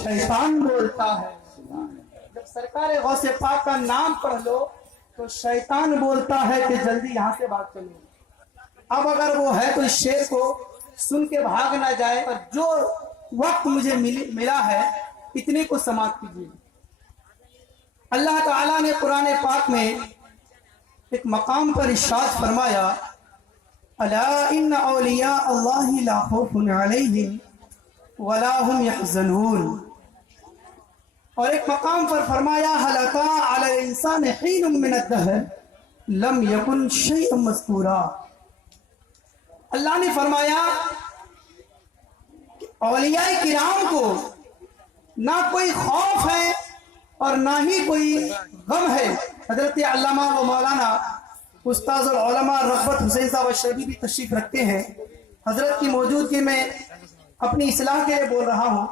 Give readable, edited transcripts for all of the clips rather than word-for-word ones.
शैतान बोलता है। जब सरकार गौसे पाक का नाम पढ़ लो तो शैतान बोलता है कि जल्दी यहाँ से भाग चलो। अब अगर वो है तो इस शेर को सुन के भाग ना जाए, और जो वक्त मुझे मिला है इतने को समाप्त कीजिए। अल्लाह ताला ने कुरान पाक में एक मकाम पर इरशाद फरमाया, अला इन्ना औलिया अल्लाहि ला खौफुन अलैहिम वला हुम यहज़नून। और एक मकाम पर फरमाया, हल अता अलल इंसान हीनुम मिन अद-दहर लम यकुन शैअन मज़कूरा। अल्लाह ने फरमाया कि औलियाए किराम को ना कोई खौफ है और ना ही कोई गम है। हजरत अल्लामा व मौलाना उस्ताद और उलमा रग़बत हुसैन साहब शरीफ भी तशरीफ रखते हैं। हजरत की मौजूदगी में अपनी इस्लाह के लिए बोल रहा हूँ।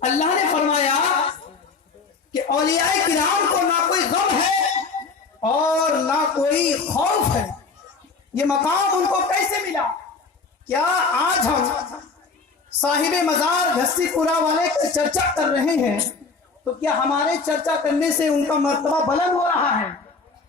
अल्लाह ने फरमाया कि औलियाए किराम को ना कोई गम है और ना कोई खौफ है। ये मकाम उनको कैसे मिला? क्या आज हम साहिबे मजार घस्सीपुरा वाले की चर्चा कर रहे हैं तो क्या हमारे चर्चा करने से उनका मर्तबा बुलंद हो रहा है?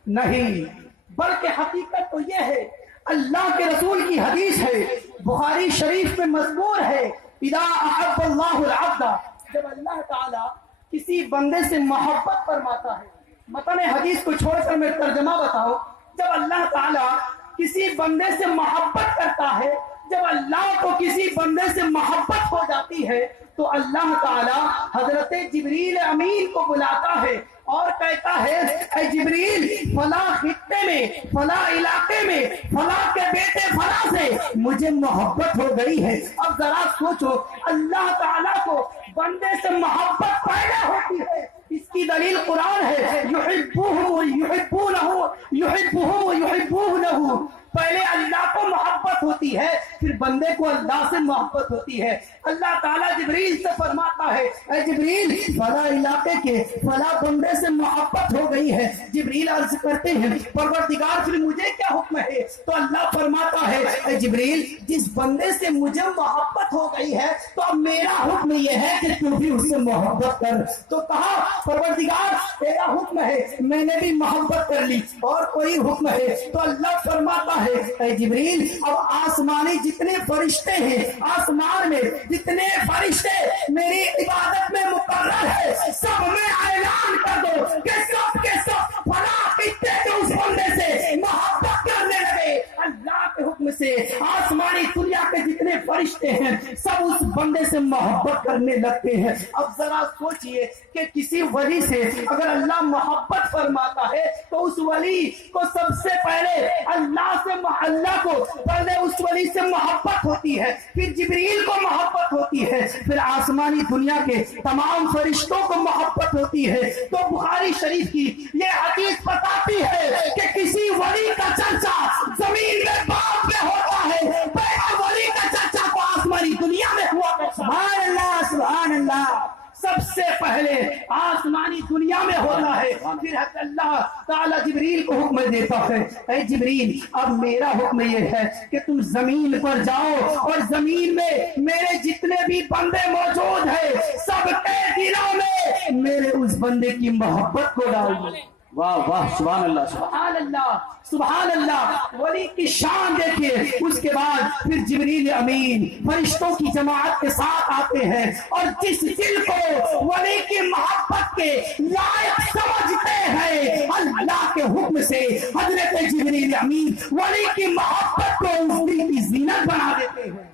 नहीं, बल्कि हकीकत तो यह है, अल्लाह के रसूल की हदीस है, बुखारी शरीफ में मज़मूर है, इदा अहब्बल्लाहुल अब्दा, जब अल्लाह ताला किसी बंदे से मोहब्बत फरमाता है। मतन हदीस को छोड़कर मैं तर्जमा बताऊं, जब अल्लाह ताला किसी बंदे से मोहब्बत करता है, जब अल्लाह को किसी बंदे से मोहब्बत हो जाती है तो अल्लाह ताला हजरत जिब्रील अमीन को बुलाता है और कहता है, ऐ जिब्रील, फला खित्ते में, फला इलाके में, फला के बेटे फला से मुझे मोहब्बत हो गई है। अब जरा सोचो, अल्लाह ताला को बंदे से मोहब्बत पैदा होती है, इसकी दलील कुरान है, युहिब्बुहुम व युहिब्बूनहु, युहिब्बुहुम व युहिब्बूनहु। पहले अल्लाह को मोहब्बत होती है, फिर बंदे को अल्लाह से मोहब्बत होती है। अल्लाह ताला जिब्रील से फरमाता है, ऐ जिब्रील, फला इलाके के फला बंदे से मोहब्बत हो गई है। जिब्रील अर्ज करते हैं, परवरदिगार फिर मुझे क्या हुक्म है? तो अल्लाह फरमाता है, ऐ जिब्रील, जिस बंदे से मुझे मोहब्बत हो गई है तो अब मेरा हुक्म यह है कि तू भी उससे मोहब्बत कर। तो कहा, परवरदिगार तेरा हुक्म है, मैंने भी मोहब्बत कर ली, और कोई हुक्म है? तो अल्लाह फरमाता है, ऐ जिब्रील, अब आसमानी जितने फरिश्ते हैं, आसमान में जितने फरिश्ते मेरी इबादत में मुकर्रर है, सब में ऐलान कर दो कि सब के सब फला खित्ते के उस बंदे से मोहब्बत करने लगे। अल्लाह के हुक्म से आसमानी दुनिया के जितने फरिश्ते हैं सब उस बंदे से मोहब्बत करने लगते हैं। अब जरा सोचिए कि किसी वली से अगर अल्लाह मोहब्बत फरमाता है तो उस वली को सबसे पहले अल्लाह को पहले उस वली से मोहब्बत होती है, फिर जिब्रील को मोहब्बत होती है, फिर आसमानी दुनिया के तमाम फरिश्तों को मोहब्बत होती है। तो बुखारी शरीफ की ये हदीस बताती है कि किसी वली का चर्चा जमीन में बाप में होता है, पहले वली का चर्चा तो आसमानी दुनिया में हुआ करता है। सुभान अल्लाह, सुभान अल्लाह। सबसे पहले आसमानी दुनिया में होता है, फिर अल्लाह ताला जिब्रील को हुक्म देता है, ऐ जिब्रील, अब मेरा हुक्म यह है कि तुम जमीन पर जाओ और जमीन में मेरे जितने भी बंदे मौजूद हैं सबके दिलों में मेरे उस बंदे की मोहब्बत को डाल दो। वाह वाह, सुभान अल्लाह, सुभान अल्लाह, सुभान अल्लाह। वली की शान देखिए। उसके बाद फिर जिब्रील अमीन फरिश्तों की जमात के साथ आते हैं और जिस दिल को वली की मोहब्बत के लायक समझते हैं, अल्लाह के हुक्म से हजरत जिब्रील अमीन वली की मोहब्बत को उस दिल की जीनत बना देते हैं।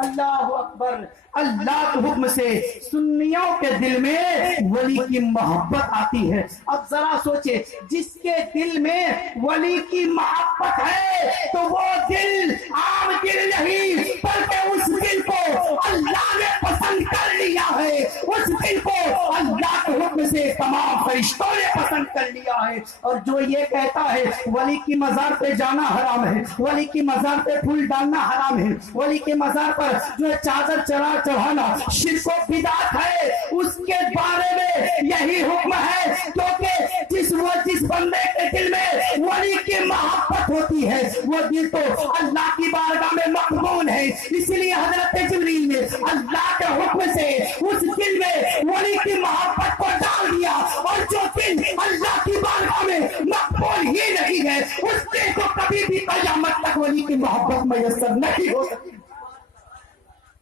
अल्लाह अकबर। अल्लाह के हुक्म से सुन्नियों के दिल में वली की मोहब्बत आती है। अब जरा सोचे, जिसके दिल में वली की मोहब्बत है तो वो दिल आम दिल नहीं, बल्कि उस दिल को अल्लाह ने पसंद कर लिया है। उस दिल को अल्लाह के हुक्म से तमाम फरिश्तों ने पसंद कर लिया है। और जो ये कहता है वली की मजार पे जाना हराम है, वली की मजार पे फूल डालना हराम है, वली के मजार पर जो चादर चढ़ाना शिर्क व बिदअत है, उसके बारे में यही हुक्म है, क्योंकि जिस बंदे के दिल में वली की मोहब्बत होती है वो दिल तो अल्लाह की बारगाह में मकबूल है। इसलिए हजरत जिब्रील ने अल्लाह के हुक्म से उस दिल में वली की मोहब्बत को डाल दिया, और जो दिल अल्लाह की बारगाह में मकबूल ही नहीं है, उस दिल को कभी भी क़यामत तक वली की मोहब्बत मैसर नहीं हो सकती।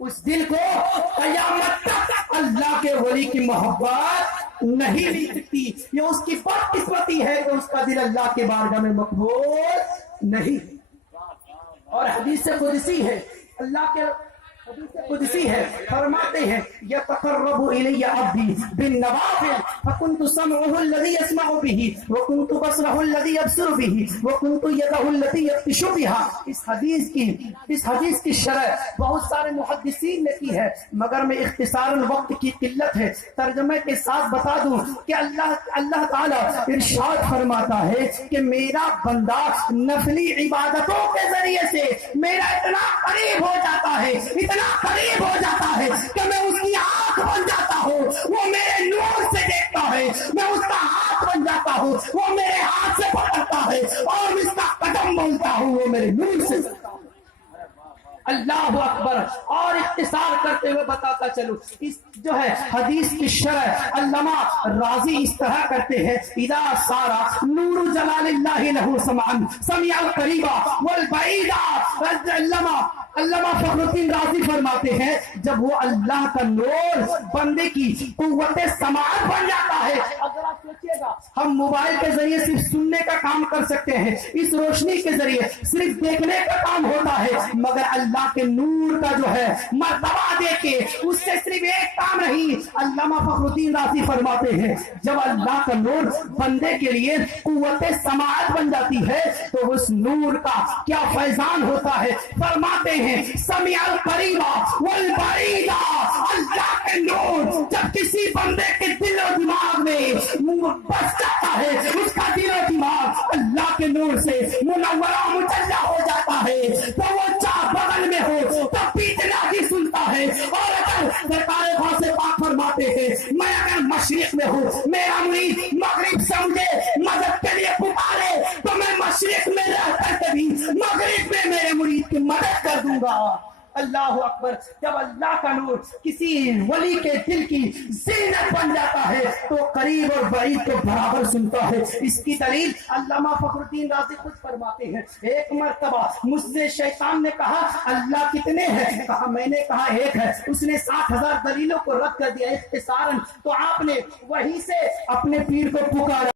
उस दिल को क़यामत तक अल्लाह के वली की मोहब्बत नहीं मिल सकती। ये उसकी बदकिस्मती है कि उसका दिल अल्लाह के बारगाह में मकबूल नहीं। और हदीस कुदसी है, अल्लाह के हदीस कुदसी है, फरमाते हैं यतक़र्रबु इलैया अब्दी बिन नवाफिल फकुन्तु समअहु अल्लज़ी यसमअु बिही व कुन्तु बसरहु अल्लज़ी यबसरु बिही व कुन्तु यदहु अल्लती यब्तिशु बिहा। इस हदीस की शरह बहुत सारे मुहद्दिसीन ने की है, मगर मैं इख्तिसारन वक्त की किल्लत है तर्जुमे के साथ बता दूं कि अल्लाह ताला इरशाद फरमाता है कि मेरा बंदा नफली इबादतों के जरिए से मेरा इतना करीब हो जाता है, इतना करीब हो जाता है कि मैं उसकी आंख बन जाता हूँ, वो मेरे नूर से देखता है, मैं उसका हाथ बन जाता हूँ, वो मेरे हाथ से पकड़ता है, और इसका कदम बोलता हूँ, वो मेरे नूर से चलता है। अल्लाह अकबर। और इख्तिसार करते हुए बताता चलूं, इस जो है हदीस की शरह अल्लामा राजी इस तरह करते हैं, इदा सारा नूरु जलालिल्लाहि लहु समान समिअल करीबा वल बईदा। अल्लामा फखरुद्दीन राजी फरमाते हैं, जब वो अल्लाह का नूर बंदे की कुव्वते समाअत बन जाता है। अगर आप सोचिएगा, हम मोबाइल के जरिए सिर्फ सुनने का काम कर सकते हैं, इस रोशनी के जरिए सिर्फ देखने का काम होता है, मगर अल्लाह के नूर का जो है मर्तबा देके उससे सिर्फ एक काम नहीं। अल्लामा फखरुद्दीन राजी फरमाते हैं, जब अल्लाह का नूर बंदे के लिए कुव्वते समाअत बन जाती है तो उस नूर का क्या फैजान होता है। फरमाते हैं समिअल करीबा वल बईदा। अल्लाह के नूर जब किसी बंदे के दिलो दिमाग में बस जाता है, उसका दिलो दिमाग अल्लाह के नूर से मुनव्वरा मुजल्ला हो जाता है, तो वो चाह बगल में हो तब भी इतना ही सुनता है। और अगर सरकार गौसे पाक फरमाते हैं, मैं अगर मशरिक में हूँ, मेरा मुरीद मगरिब से मुझे मदद के लिए पुकारे, तो मैं मशरिक में रह करके भी मगरिब में मेरे मुरीद की मदद कर दूंगा। अल्लाह अकबर। जब अल्लाह का नूर किसी वली के दिल की ज़ीनत बन जाता है तो करीब और बईद को बराबर सुनता है। इसकी दलील अल्लामा फखरुद्दीन राज़ी खुद फरमाते हैं, एक मर्तबा मुझसे शैतान ने कहा अल्लाह कितने हैं? कहा मैंने कहा एक है। उसने 60,000 दलीलों को रद्द कर दिया इख्तिसारन। तो आपने वहीं से अपने पीर को पुकारा।